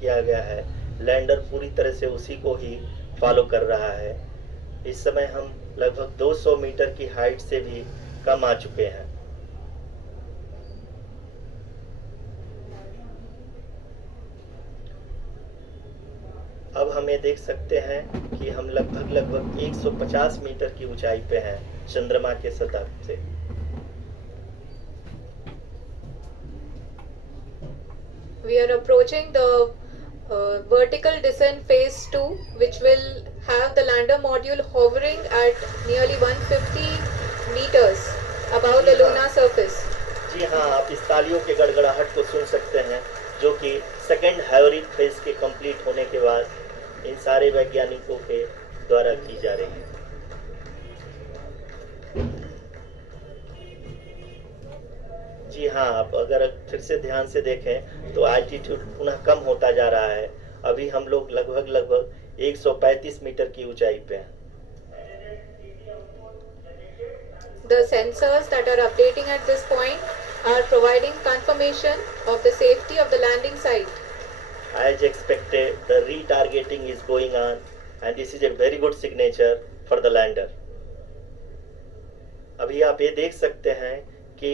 किया गया है, लैंडर पूरी तरह से उसी को ही फॉलो कर रहा है। इस समय हम लगभग 200 मीटर की हाइट से भी कम आ चुके हैं। अब हमें देख सकते हैं कि हम लगभग 150 मीटर की ऊंचाई पे हैं चंद्रमा के सतह से। We are approaching the vertical descent phase 2, which will have the lander module hovering at nearly 150 meters above the lunar surface. जी हाँ, आप इस तालियों के गड़गड़ाहट को सुन सकते हैं, जो कि सेकेंड हाइब्रिड फेज के कंप्लीट होने के बाद इन सारे वैज्ञानिकों के द्वारा की जा रही है। जी हाँ, आप अगर फिर से ध्यान से देखें तो एल्टीट्यूड पुनः कम होता जा रहा है। अभी हम लोग लगभग 135 मीटर की ऊंचाई पे हैं। The sensors that are updating at this point are providing confirmation of the safety of the landing site. As expected, the retargeting is going on, and this is a very good signature for the lander. अभी आप ये देख सकते हैं कि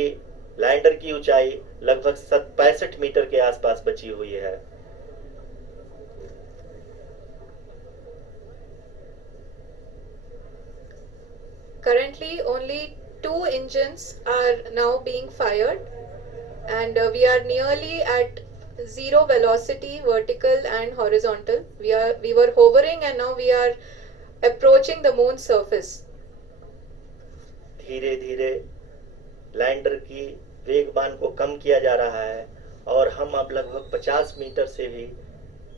lander की ऊंचाई लगभग 65 मीटर के आसपास बची हुई है। Currently, only 2 engines are now being fired, and we are nearly at zero velocity, vertical and horizontal. We were hovering, and now we are approaching the moon's surface. धीरे धीरे लैंडर की वेगमान को कम किया जा रहा है और हम अब लगभग 50 मीटर से भी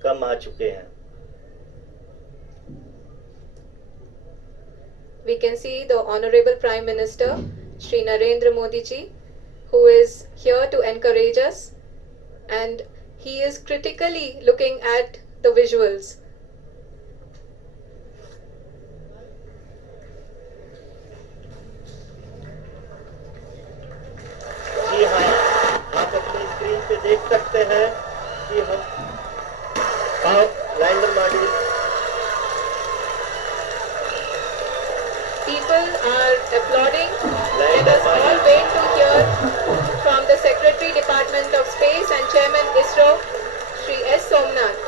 कम आ चुके हैं। We can see the Honorable Prime Minister, Shri Narendra Modi ji, who is here to encourage us, and he is critically looking at the visuals. जी हाँ, आप अपनी स्क्रीन पे देख सकते हैं कि हम lander module. People are applauding. Let us all wait to hear from the Secretary Department of Space and Chairman ISRO, Shri S. Somnath.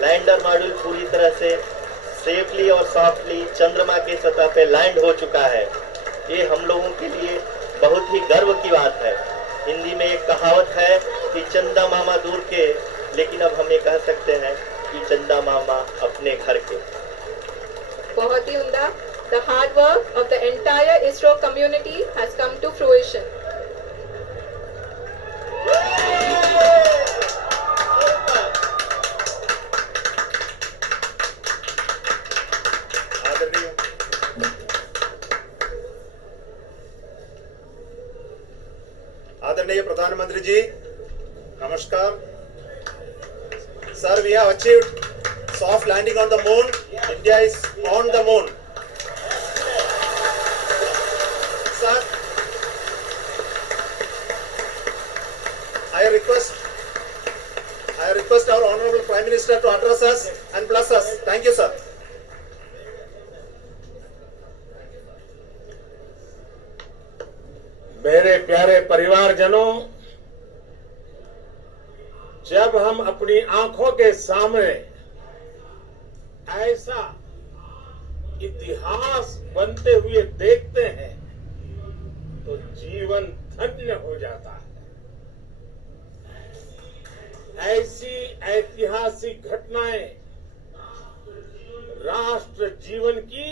Lander module पूरी तरह से सेफली और सॉफ्टली चंद्रमा के सतह पे लैंड हो चुका है। ये हम लोगों के लिए बहुत ही गर्व की बात है। हिंदी में एक कहावत है कि चंदा मामा दूर के, लेकिन अब हम ये कह सकते हैं कि चंदा मामा अपने घर के। बहुत ही उम्दा. The hard work of the entire ISRO community has come to fruition. आदरणीय प्रधानमंत्री जी, नमस्कार sir. We have achieved soft landing on the moon. India is on the moon. Sir, I request our Honorable Prime Minister to address us and bless us. Thank you, sir. मेरे प्यारे परिवारजनों, जब हम अपनी आंखों के सामने ऐसा इतिहास बनते हुए देखते हैं तो जीवन धन्य हो जाता है। ऐसी ऐतिहासिक घटनाएं राष्ट्र जीवन की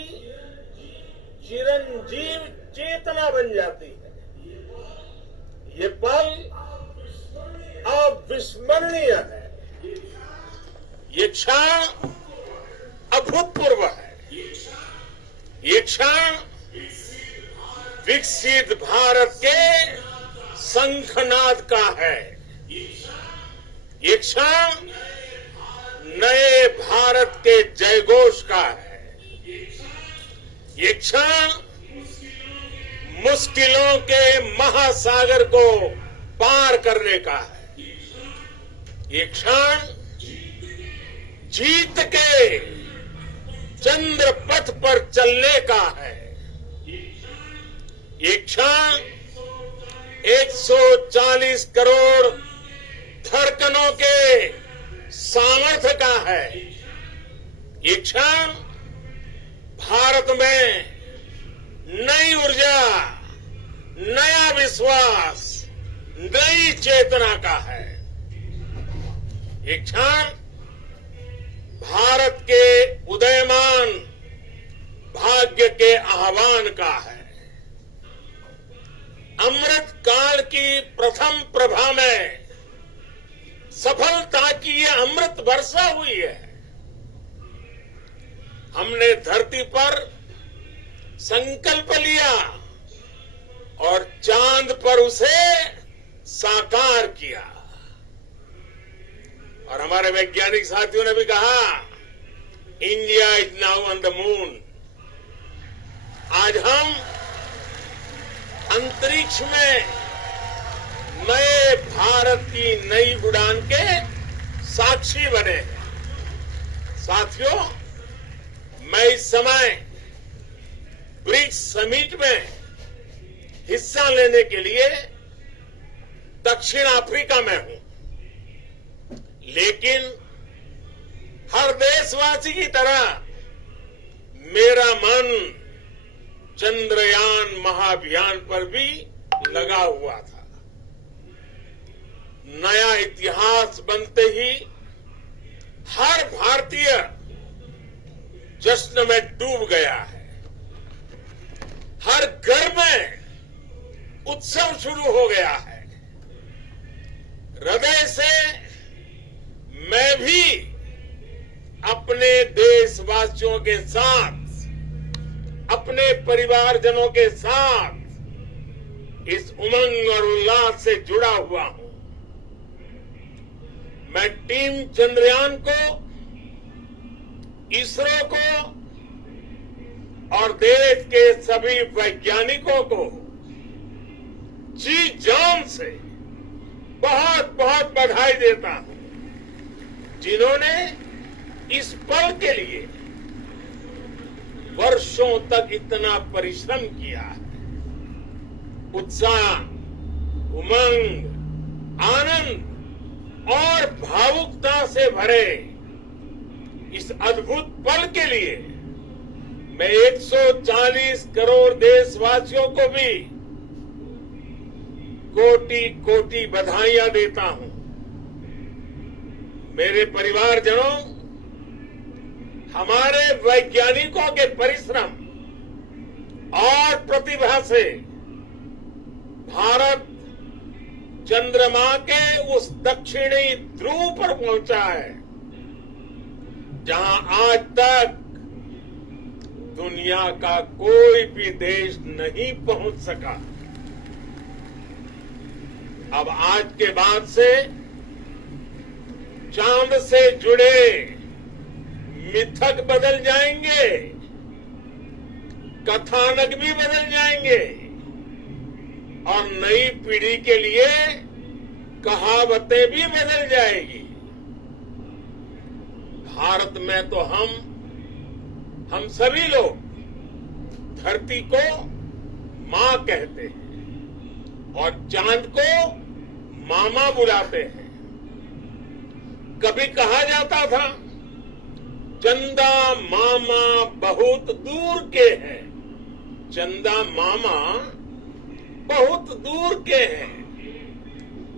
चिरंजीव चेतना बन जाती है। ये पल अविस्मरणीय है। ये क्षण अभूतपूर्व है। ये क्षण विकसित भारत के शंखनाद का है। ये क्षण नए भारत के जयघोष का है। ये क्षण मुश्किलों के महासागर को पार करने का है। ये क्षण जीत के चंद्र पथ पर चलने का है। ये क्षण 140 करोड़ धड़कनों के सामर्थ्य का है। ये क्षण भारत में नई ऊर्जा, नया विश्वास, नई चेतना का है। ये क्षण भारत के उदयमान भाग्य के आह्वान का है। अमृत काल की प्रथम प्रभा में सफलता की ये अमृत वर्षा हुई है। हमने धरती पर संकल्प लिया और चांद पर उसे साकार किया। और हमारे वैज्ञानिक साथियों ने भी कहा, India is now on the moon. आज हम अंतरिक्ष में नए भारत की नई उड़ान के साक्षी बने हैं। साथियों, मैं इस समय ब्रिक्स समिट में हिस्सा लेने के लिए दक्षिण अफ्रीका में हूं, लेकिन हर देशवासी की तरह मेरा मन चंद्रयान महाअभियान पर भी लगा हुआ था। नया इतिहास बनते ही हर भारतीय जश्न में डूब गया है। हर घर में उत्सव शुरू हो गया है। हृदय से मैं भी अपने देशवासियों के साथ, अपने परिवारजनों के साथ इस उमंग और उल्लास से जुड़ा हुआ हूं। मैं टीम चंद्रयान को, इसरो को और देश के सभी वैज्ञानिकों को जी जान से बहुत बहुत बधाई देता हूं, जिन्होंने इस पल के लिए वर्षों तक इतना परिश्रम किया है। उत्साह, उमंग, आनंद और भावुकता से भरे इस अद्भुत पल के लिए मैं 140 करोड़ देशवासियों को भी कोटि कोटि बधाइयां देता हूं। मेरे परिवारजनों, हमारे वैज्ञानिकों के परिश्रम और प्रतिभा से भारत चंद्रमा के उस दक्षिणी ध्रुव पर पहुंचा है, जहां आज तक दुनिया का कोई भी देश नहीं पहुंच सका। अब आज के बाद से चांद से जुड़े मिथक बदल जाएंगे, कथानक भी बदल जाएंगे और नई पीढ़ी के लिए कहावतें भी बदल जाएगी। भारत में तो हम सभी लोग धरती को मां कहते हैं और चांद को मामा बुलाते हैं। कभी कहा जाता था, चंदा मामा बहुत दूर के हैं। चंदा मामा बहुत दूर के हैं।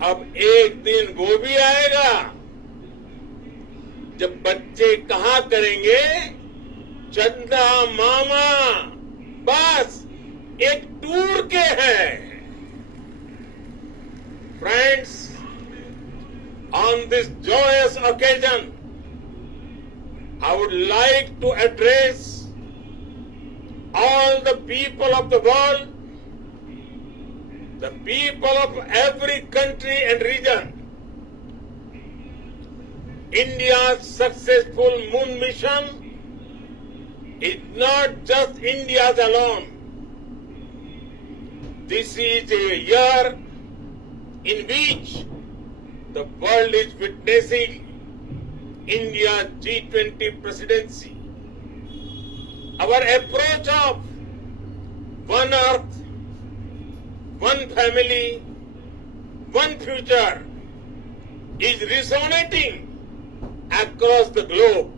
अब एक दिन वो भी आएगा जब बच्चे कहा करेंगे, चंदा मामा बस एक टूर के हैं। Friends, on this joyous occasion, I would like to address all the people of the world, the people of every country and region. India's successful moon mission is not just India's alone. This is a year in which the world is witnessing India's G20 presidency. Our approach of one earth, one family, one future is resonating across the globe.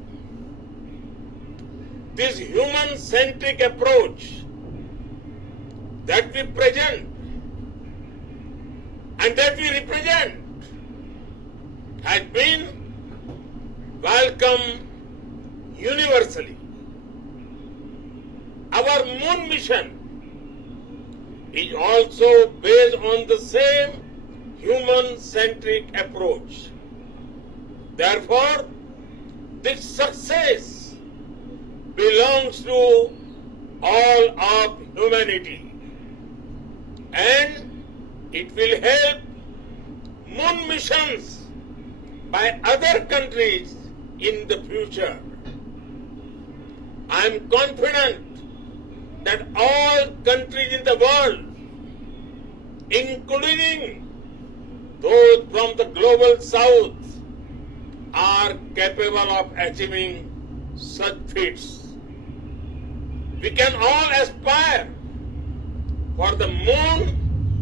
This human-centric approach that we present and that we represent has been welcomed universally. Our moon mission is also based on the same human-centric approach. Therefore, this success belongs to all of humanity, and it will help moon missions by other countries in the future. I am confident that all countries in the world, including those from the global south, are capable of achieving such feats. We can all aspire for the moon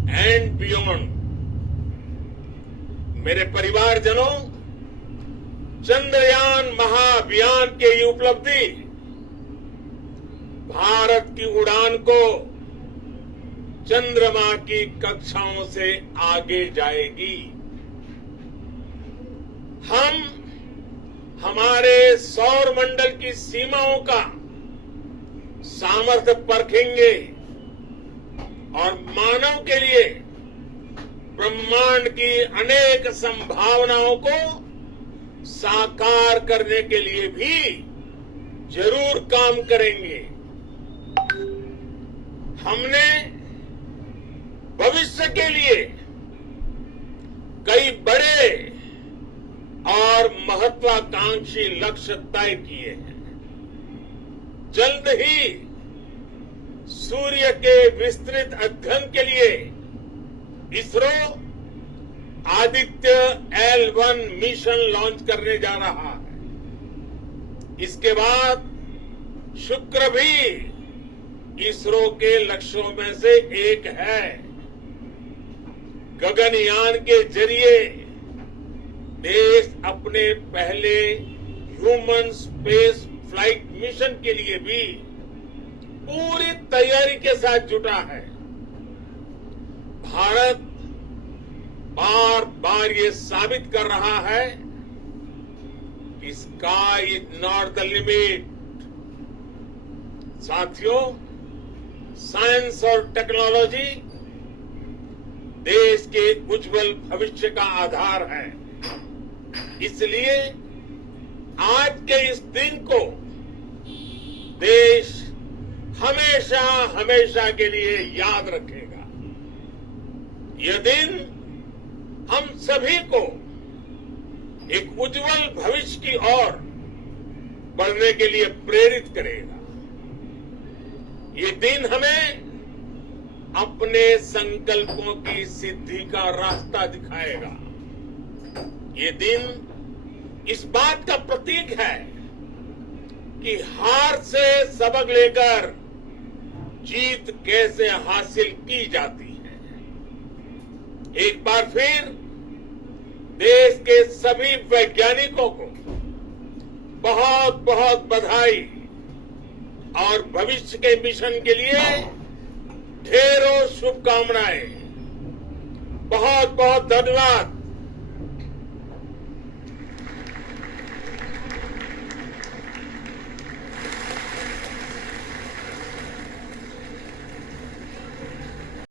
and beyond. मेरे परिवारजनों, चंद्रयान महाअभियान के ये उपलब्धि भारत की उड़ान को चंद्रमा की कक्षाओं से आगे जाएगी। हम हमारे सौर मंडल की सीमाओं का सामर्थ्य परखेंगे और मानव के लिए ब्रह्मांड की अनेक संभावनाओं को साकार करने के लिए भी जरूर काम करेंगे। हमने भविष्य के लिए कई बड़े और महत्वाकांक्षी लक्ष्य तय किए हैं। जल्द ही सूर्य के विस्तृत अध्ययन के लिए ISRO Aditya L1 mission launch करने जा रहा है। इसके बाद शुक्र भी इसरो के लक्ष्यों में से एक है। गगनयान के जरिए देश अपने पहले ह्यूमन स्पेस फ्लाइट मिशन के लिए भी पूरी तैयारी के साथ जुटा है। भारत बार बार ये साबित कर रहा है कि sky is not the limit. साथियों, साइंस और टेक्नोलॉजी देश के उज्जवल भविष्य का आधार है। इसलिए आज के इस दिन को देश हमेशा हमेशा के लिए याद रखेगा। यह दिन हम सभी को एक उज्जवल भविष्य की ओर बढ़ने के लिए प्रेरित करेगा। ये दिन हमें अपने संकल्पों की सिद्धि का रास्ता दिखाएगा। ये दिन इस बात का प्रतीक है कि हार से सबक लेकर जीत कैसे हासिल की जाती है। एक बार फिर देश के सभी वैज्ञानिकों को बहुत बहुत बधाई और भविष्य के मिशन के लिए ढेरों शुभकामनाएं। बहुत बहुत धन्यवाद।